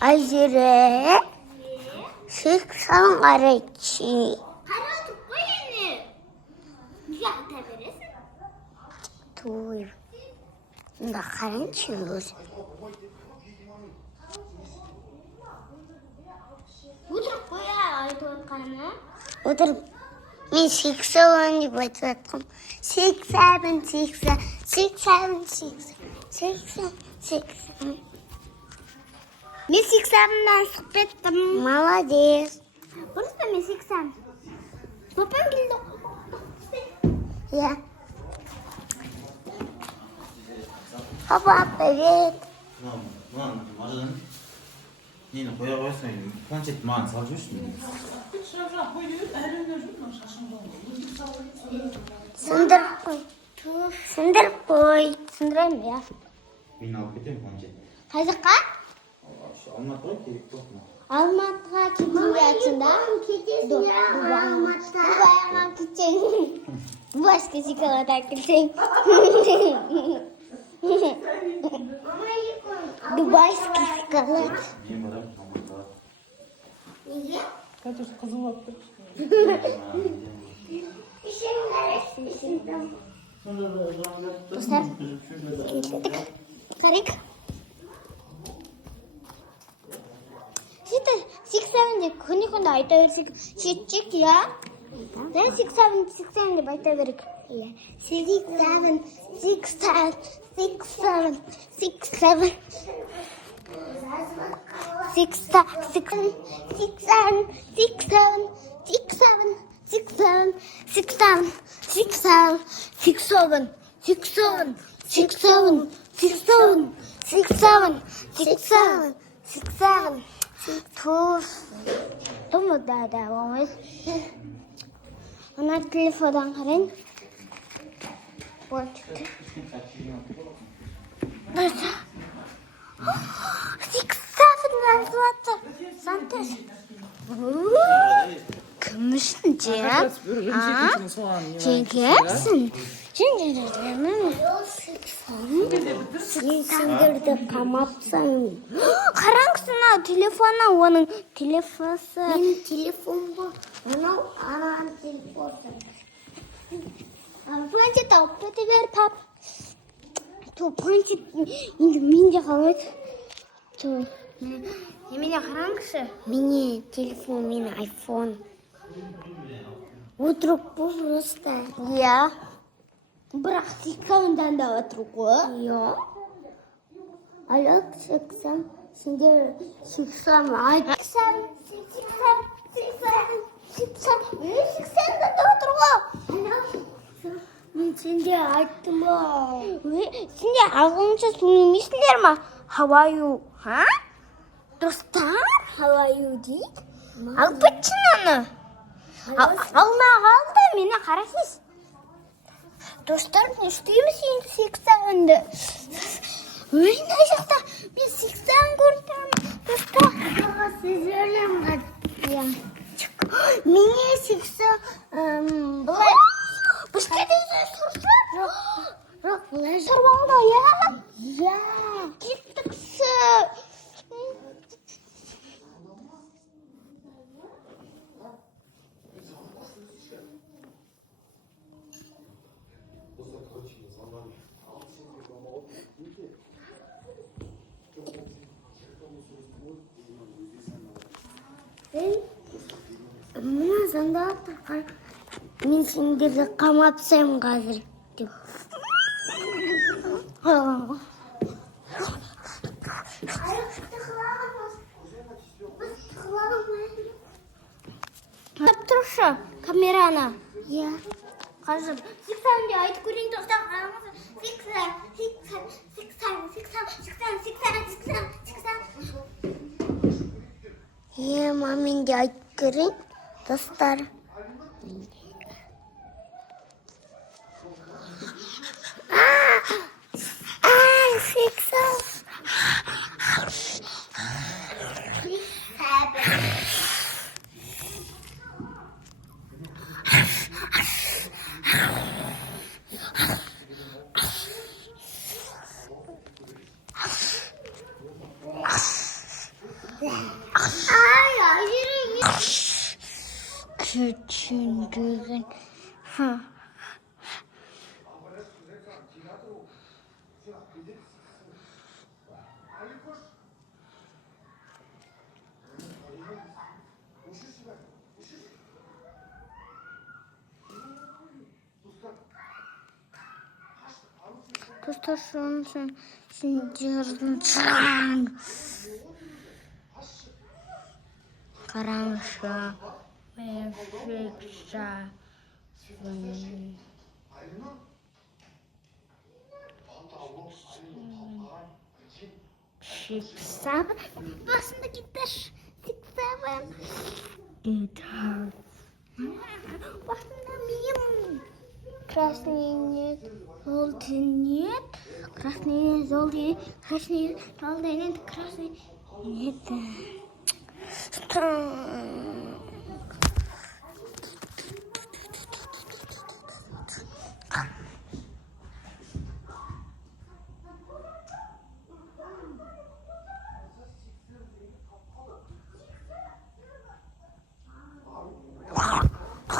Айжирээ. Шигсэн гарачи. Харагдахгүй юм. Яа тавирээс? Түр. Нахарын чиус. Үгүй яа айдвар гана. Өдөр ми шигсэн бодсон. 6 7 6 Ми 6-аас битэн. Молодец. Просто ми 6. Попен гэлээ. Я. Папа, привет. Мам, 맞아. 니는 보여고 했으니 편집 만 사줄 수 있는. Сандерпой. Сандермя. Мина 어떻게 편집? Хазака? 엄마 또 이렇게 또. Алматыга кетүү яачында. Дубайга кичэн. Башка шоколад акилсэн. Дубайский шоколад. 니 뭐라 엄마가. Катюш кызылап тұр. Достар. Карик. Сите 6-7 деп хүнийхэнд айдаа хэлсэг шийдчих яа. Then 6-7 деп айдаа бэрэг. Яа. 6-7 Томодада вамс. Она телефон харин. Вот. Даса. 6-7 назваться. Сантеш. Кэмшинжээ. 음식 소환. Чингэсэн. Сингэрдэ камапсан. Харангасна телефона уунан телефоос. Энэ телефон бо. Анаа телефон. Планшет оператор пап. То планшет энэ миний хаваад. То миний харангас. Миний телефон, миний iPhone. Вдруг просто. Я. Брахтикан дандаа труугүй. Я. Александр синдер 6 ай. 6 дандаа труугүй. Ми синдер айтмаа. Синдер агуунчаас мислэр ма. How are you? Ха? Достар? How are you? Ди? Агбачнаа. Алмаагаалда миний харахис. Достар нэстимс ин 6-7. Ой, наашта би 6-7 гуртам. Достар. Сезэлэм гад. Я. Миний 6 Блай. Бушкэдээс сурсан. рок лэж. Сарванда яа. Яа. Гитгс. Мына зандаад мен синдерді қамапсам қазір деп. Таптрыша камераны. Я. Қазір 6-7 айтып көрейін достар. 6. Маминге айтып көрейін достар. Küçüğün. Ha. Dostlar şu an şimdi karanlık ve fıkra Çıksam basında gider. Çıksam gider. Basında miyim? Красный нет, желтый нет, красный нет, желтый нет, красный нет, желтый нет, красный нет.